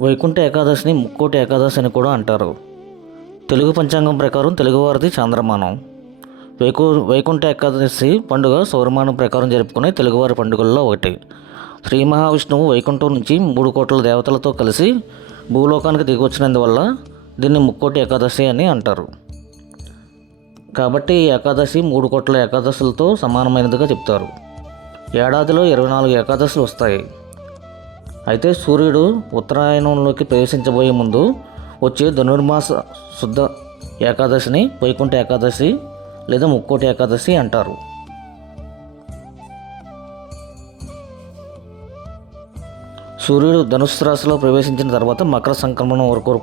వైకుంఠ ఏకాదశిని ముక్కోటి ఏకాదశి అని కూడా అంటారు. తెలుగు పంచాంగం ప్రకారం తెలుగువారిది చాంద్రమానం. వైకు వైకుంఠ ఏకాదశి పండుగ సౌరమానం ప్రకారం జరుపుకునే తెలుగువారి పండుగల్లో ఒకటి. శ్రీ మహావిష్ణువు వైకుంఠం నుంచి మూడు కోట్ల దేవతలతో కలిసి భూలోకానికి దిగొచ్చినందువల్ల దీన్ని ముక్కోటి ఏకాదశి అని అంటారు. కాబట్టి ఈ ఏకాదశి మూడు కోట్ల ఏకాదశులతో సమానమైనదిగా చెప్తారు. ఏడాదిలో ఇరవై నాలుగు ఏకాదశులు వస్తాయి. అయితే సూర్యుడు ఉత్తరాయణంలోకి ప్రవేశించబోయే ముందు వచ్చే ధనుర్మాస శుద్ధ ఏకాదశిని వైకుంఠ ఏకాదశి లేదా ముక్కోటి ఏకాదశి అంటారు. సూర్యుడు ధనుస్సు రాశిలో ప్రవేశించిన తర్వాత మకర సంక్రమణం వరకు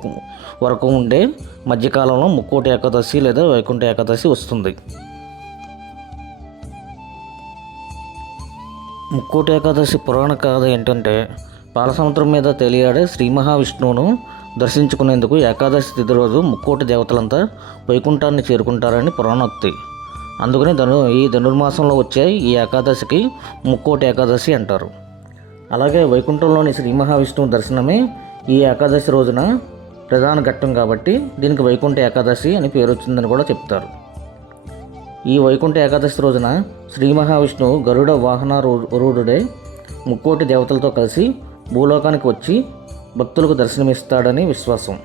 వరకు ఉండే మధ్యకాలంలో ముక్కోటి ఏకాదశి లేదా వైకుంఠ ఏకాదశి వస్తుంది. ముక్కోటి ఏకాదశి పురాణ కథ ఏంటంటే పాలసముద్రం మీద తేలియాడే శ్రీ మహావిష్ణువును దర్శించుకునేందుకు ఏకాదశి తిథి రోజు ముక్కోటి దేవతలంతా వైకుంఠాన్ని చేరుకుంటారని పురాణోక్తి. అందుకని ధను ఈ ధనుర్మాసంలో వచ్చే ఈ ఏకాదశికి ముక్కోటి ఏకాదశి అంటారు. అలాగే వైకుంఠంలోని శ్రీ మహావిష్ణువు దర్శనమే ఈ ఏకాదశి రోజున ప్రధాన ఘట్టం కాబట్టి దీనికి వైకుంఠ ఏకాదశి అని పేరు వచ్చిందని కూడా చెప్తారు. ఈ వైకుంఠ ఏకాదశి రోజున శ్రీ మహావిష్ణువు గరుడ వాహన రూఢుడే ముక్కోటి దేవతలతో కలిసి భూలోకానికి వచ్చి భక్తులకు దర్శనమిస్తాడని విశ్వాసం.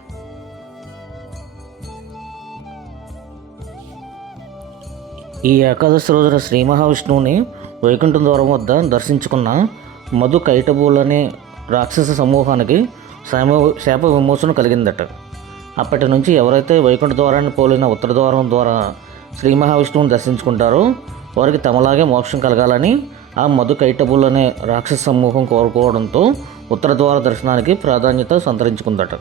ఈ ఏకాదశి రోజున శ్రీ మహావిష్ణువుని వైకుంఠం ద్వారం వద్ద దర్శించుకున్న మధు కైటబూలనే రాక్షస సమూహానికి శామ శాప విమోచన కలిగిందట. అప్పటి నుంచి ఎవరైతే వైకుంఠ ద్వారాన్ని పోలిన ఉత్తర ద్వారం ద్వారా శ్రీ మహావిష్ణువుని దర్శించుకుంటారో వారికి తమలాగే మోక్షం కలగాలని ఆ మధు కైటబుల్ అనే రాక్షస సమూహం కోరుకోవడంతో ఉత్తర ద్వార దర్శనానికి ప్రాధాన్యత సంతరించుకుందట.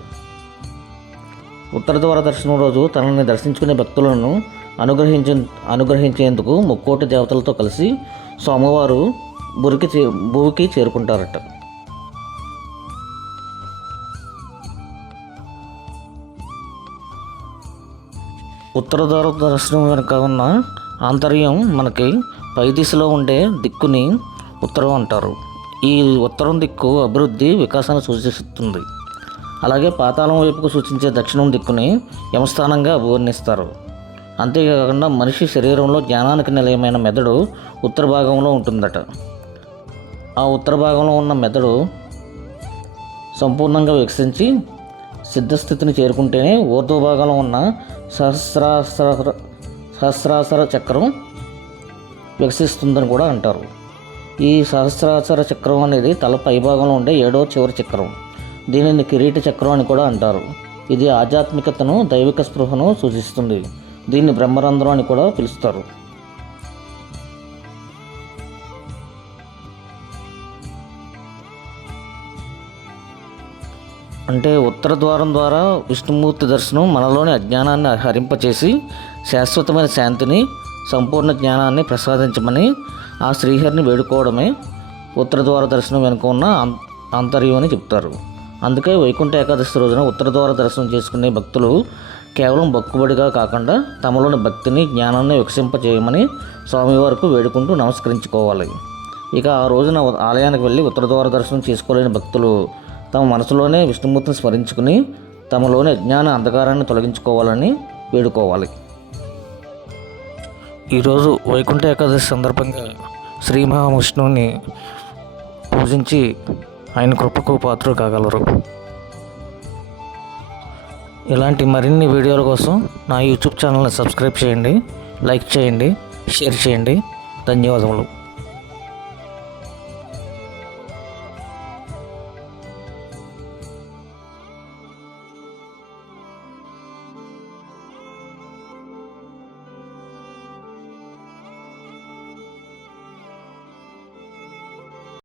ఉత్తర ద్వార దర్శనం రోజు తనని దర్శించుకునే భక్తులను అనుగ్రహించే అనుగ్రహించేందుకు ముక్కోటి దేవతలతో కలిసి సోమవారు బురికి చే భూమికి చేరుకుంటారట. ఉత్తర ద్వార దర్శనం వెనుక ఉన్న ఆంతర్యం మనకి పై దిశలో ఉండే దిక్కుని ఉత్తరం అంటారు. ఈ ఉత్తరం దిక్కు అభివృద్ధి వికాసాన్ని సూచిస్తుంది. అలాగే పాతాళం వైపుకు సూచించే దక్షిణం దిక్కుని యమస్థానంగా అభివర్ణిస్తారు. అంతేకాకుండా మనిషి శరీరంలో జ్ఞానానికి నిలయమైన మెదడు ఉత్తర భాగంలో ఉంటుందట. ఆ ఉత్తర భాగంలో ఉన్న మెదడు సంపూర్ణంగా వికసించి సిద్ధస్థితిని చేరుకుంటేనే ఊర్ధ్వ భాగంలో ఉన్న సహస్రాసర సహస్రాసర చక్రం వికసిస్తుందని కూడా అంటారు. ఈ సహస్రాచార చక్రం అనేది తల పైభాగంలో ఉండే ఏడో చివరి చక్రం. దీనిని కిరీట చక్రం అని కూడా అంటారు. ఇది ఆధ్యాత్మికతను దైవిక స్పృహను సూచిస్తుంది. దీన్ని బ్రహ్మరంధ్రం అని కూడా పిలుస్తారు. అంటే ఉత్తర ద్వారం ద్వారా విష్ణుమూర్తి దర్శనం మనలోని అజ్ఞానాన్ని హరింపచేసి శాశ్వతమైన శాంతిని సంపూర్ణ జ్ఞానాన్ని ప్రసాదించమని ఆ శ్రీహరిని వేడుకోవడమే ఉత్తర ద్వార దర్శనం వెనుక ఉన్న అంతర్యం అని చెప్తారు. అందుకే వైకుంఠ ఏకాదశి రోజున ఉత్తర ద్వార దర్శనం చేసుకునే భక్తులు కేవలం బక్కుబడిగా కాకుండా తమలోని భక్తిని జ్ఞానాన్ని వికసింపజేయమని స్వామివారికి వేడుకుంటూ నమస్కరించుకోవాలి. ఇక ఆ రోజున ఆలయానికి వెళ్ళి ఉత్తర ద్వార దర్శనం చేసుకోలేని భక్తులు తమ మనసులోనే విష్ణుమూర్తిని స్మరించుకుని తమలోని అజ్ఞాన అంధకారాన్ని తొలగించుకోవాలని వేడుకోవాలి. ఈరోజు వైకుంఠ ఏకాదశి సందర్భంగా శ్రీ మహావిష్ణువుని పూజించి ఆయన కృపకు పాత్రలు కాగలరు. ఇలాంటి మరిన్ని వీడియోల కోసం నా యూట్యూబ్ ఛానల్ని సబ్స్క్రైబ్ చేయండి లైక్ చేయండి షేర్ చేయండి. ధన్యవాదములు.